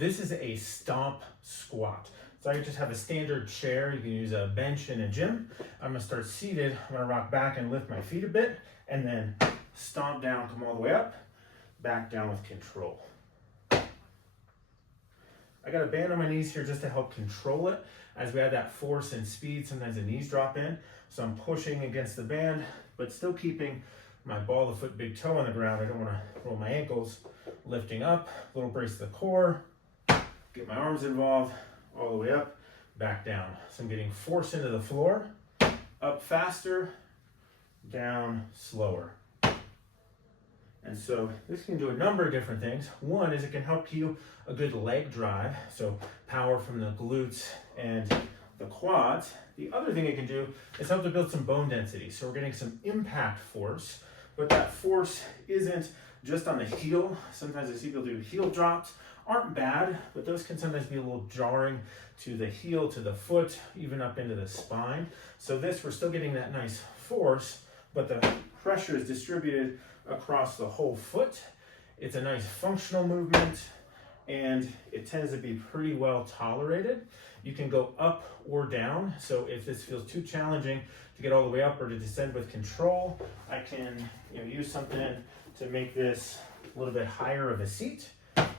This is a stomp squat. So I just have a standard chair. You can use a bench in a gym. I'm gonna start seated. I'm gonna rock back and lift my feet a bit and then stomp down, come all the way up, back down with control. I got a band on my knees here just to help control it. As we add that force and speed, sometimes the knees drop in. So I'm pushing against the band, but still keeping my ball of the foot, big toe on the ground. I don't wanna roll my ankles. Lifting up, little brace to the core, get my arms involved, all the way up, back down. So I'm getting force into the floor, up faster, down slower. And so this can do a number of different things. One is it can help you a good leg drive, so power from the glutes and the quads. The other thing it can do is help to build some bone density. So we're getting some impact force, but that force isn't just on the heel. Sometimes I see people do heel drops. Aren't bad, but those can sometimes be a little jarring to the heel, to the foot, even up into the spine. So this, we're still getting that nice force, but the pressure is distributed across the whole foot. It's a nice functional movement, and it tends to be pretty well tolerated. You can go up or down. So if this feels too challenging to get all the way up or to descend with control, I can use something to make this a little bit higher of a seat.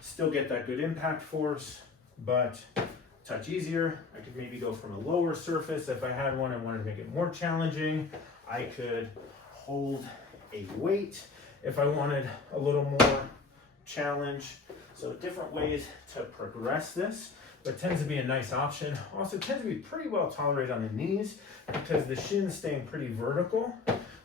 Still get that good impact force, but touch easier. I could maybe go from a lower surface. If I had one, I wanted to make it more challenging. I could hold a weight if I wanted a little more challenge. So different ways to progress this, but tends to be a nice option. Also tends to be pretty well tolerated on the knees because the shin's staying pretty vertical.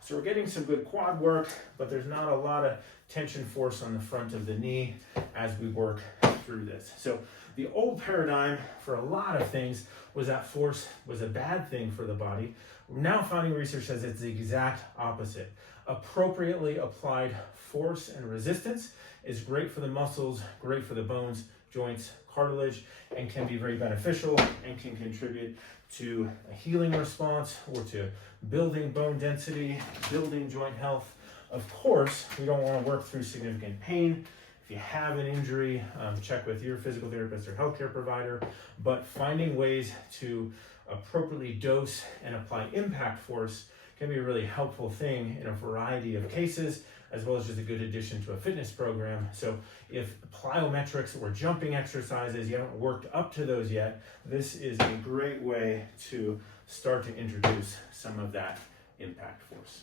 So we're getting some good quad work, but there's not a lot of tension force on the front of the knee as we work through this. So the old paradigm for a lot of things was that force was a bad thing for the body. We're now finding research says it's the exact opposite. Appropriately applied force and resistance is great for the muscles, great for the bones, joints, cartilage, and can be very beneficial and can contribute to a healing response or to building bone density, building joint health. Of course, we don't want to work through significant pain. If you have an injury, check with your physical therapist or healthcare provider, but finding ways to appropriately dose and apply impact force can be a really helpful thing in a variety of cases, as well as just a good addition to a fitness program. So if plyometrics or jumping exercises, you haven't worked up to those yet, this is a great way to start to introduce some of that impact force.